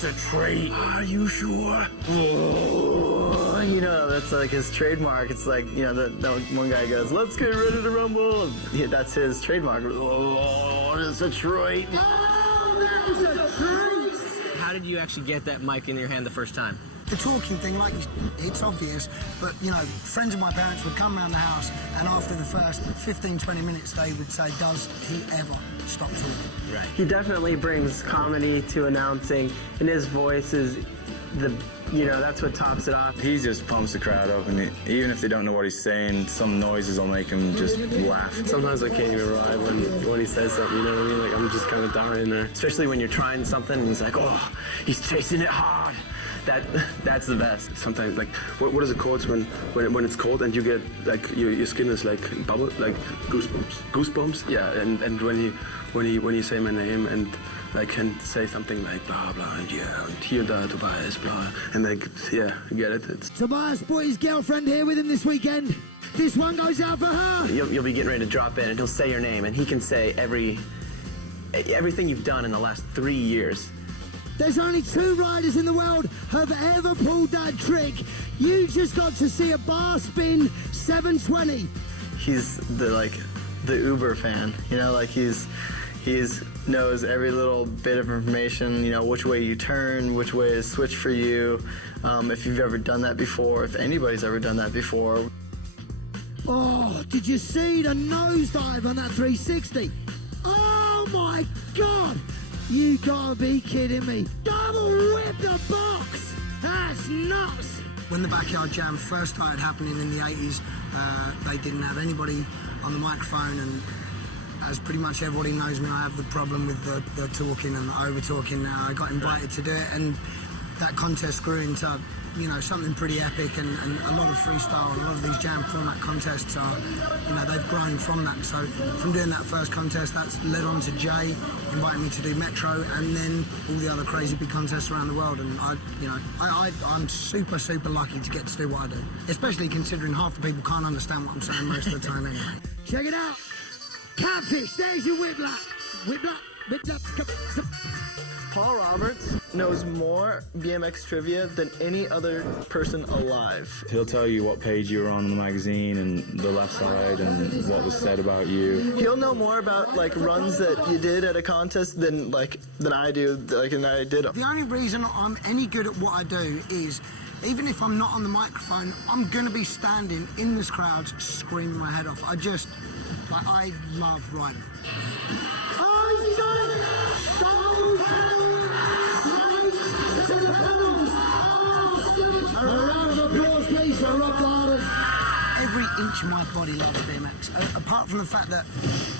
that's a treat. Are you sure? Oh, you know, that's like his trademark. It's like, you know, that one guy goes, let's get ready to rumble. Yeah, that's his trademark. Oh, that's a treat. Oh, that is a treat. How did you actually get that mic in your hand the first time? The talking thing, like, it's obvious, but, you know, friends of my parents would come around the house, and after the first 15, 20 minutes, they would say, does he ever stop talking? Right. He definitely brings comedy to announcing, and his voice is that's what tops it off. He just pumps the crowd up, and even if they don't know what he's saying, some noises will make him just laugh. Sometimes I can't even ride when he says something, you know what I mean? Like, I'm just kind of dying there. Especially when you're trying something and he's like, oh, he's chasing it hard. That's the best. Sometimes, like, what is it called when it's cold and you get, like, your skin is like bubble, like goosebumps. Yeah, and when he say my name and I can say something like blah blah and yeah and here da Tobias blah and like yeah, get it. Tobias brought his girlfriend here with him this weekend. This one goes out for her. You'll be getting ready to drop in and he'll say your name and he can say everything you've done in the last 3 years. There's only 2 riders in the world have ever pulled that trick. You just got to see a bar spin 720. He's the Uber fan, you know, like he's knows every little bit of information, you know, which way you turn, which way is switch for you, if you've ever done that before, if anybody's ever done that before. Oh, did you see the nosedive on that 360? Oh my God! You gotta be kidding me. Double whip the box! That's nuts! When the Backyard Jam first started happening in the 80s, they didn't have anybody on the microphone, and as pretty much everybody knows me, I have the problem with the talking and the over-talking now. I got invited to do it, and that contest grew into, you know, something pretty epic, and a lot of freestyle, and a lot of these jam format contests are, you know, they've grown from that. So from doing that first contest, that's led on to Jay inviting me to do Metro, and then all the other crazy big contests around the world. And I'm super, super lucky to get to do what I do, especially considering half the people can't understand what I'm saying most of the time anyway. Check it out. Catfish, there's your whiplap. Whiplap. Paul Roberts knows more BMX trivia than any other person alive. He'll tell you what page you were on in the magazine and the left side and what was said about you. He'll know more about like runs that you did at a contest than I do, and I did. The only reason I'm any good at what I do is, even if I'm not on the microphone, I'm gonna be standing in this crowd screaming my head off. I love riding. Oh, he's on it! A round of applause, please, for Rob Gardner. Every inch of my body loves BMX. Apart from the fact that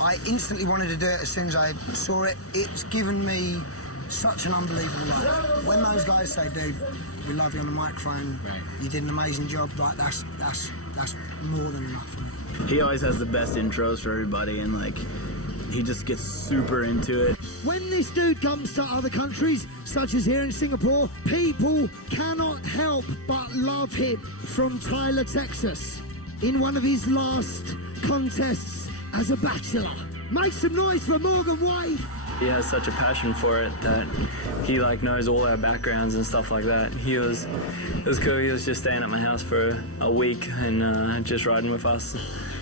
I instantly wanted to do it as soon as I saw it, it's given me such an unbelievable life. When those guys say, dude, we love you on the microphone, right, you did an amazing job, like that's more than enough for me. He always has the best intros for everybody, and like he just gets super into it. When this dude comes to other countries, such as here in Singapore, people cannot help but love him. From Tyler, Texas, in one of his last contests as a bachelor. Make some noise for Morgan Wade. He has such a passion for it that he like knows all our backgrounds and stuff like that. It was cool. He was just staying at my house for a week and just riding with us.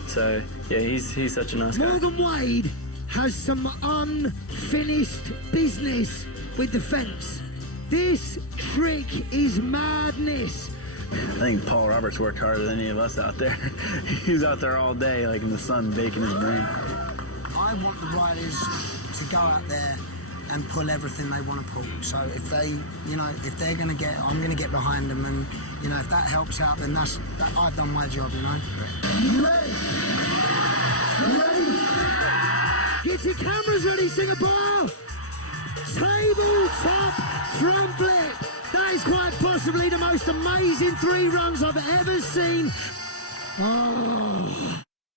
So yeah, he's such a nice guy. Morgan Wade has some unfinished business with the fence. This trick is madness. I think Paul Roberts worked harder than any of us out there. He's out there all day, like in the sun, baking his brain. I want the riders to go out there and pull everything they want to pull. So if they're gonna get, I'm gonna get behind them, and you know, if that helps out, then I've done my job, you know. You ready? You ready? Get your cameras ready, Singapore! Tabletop front flip. That is quite possibly the most amazing 3 runs I've ever seen. Oh.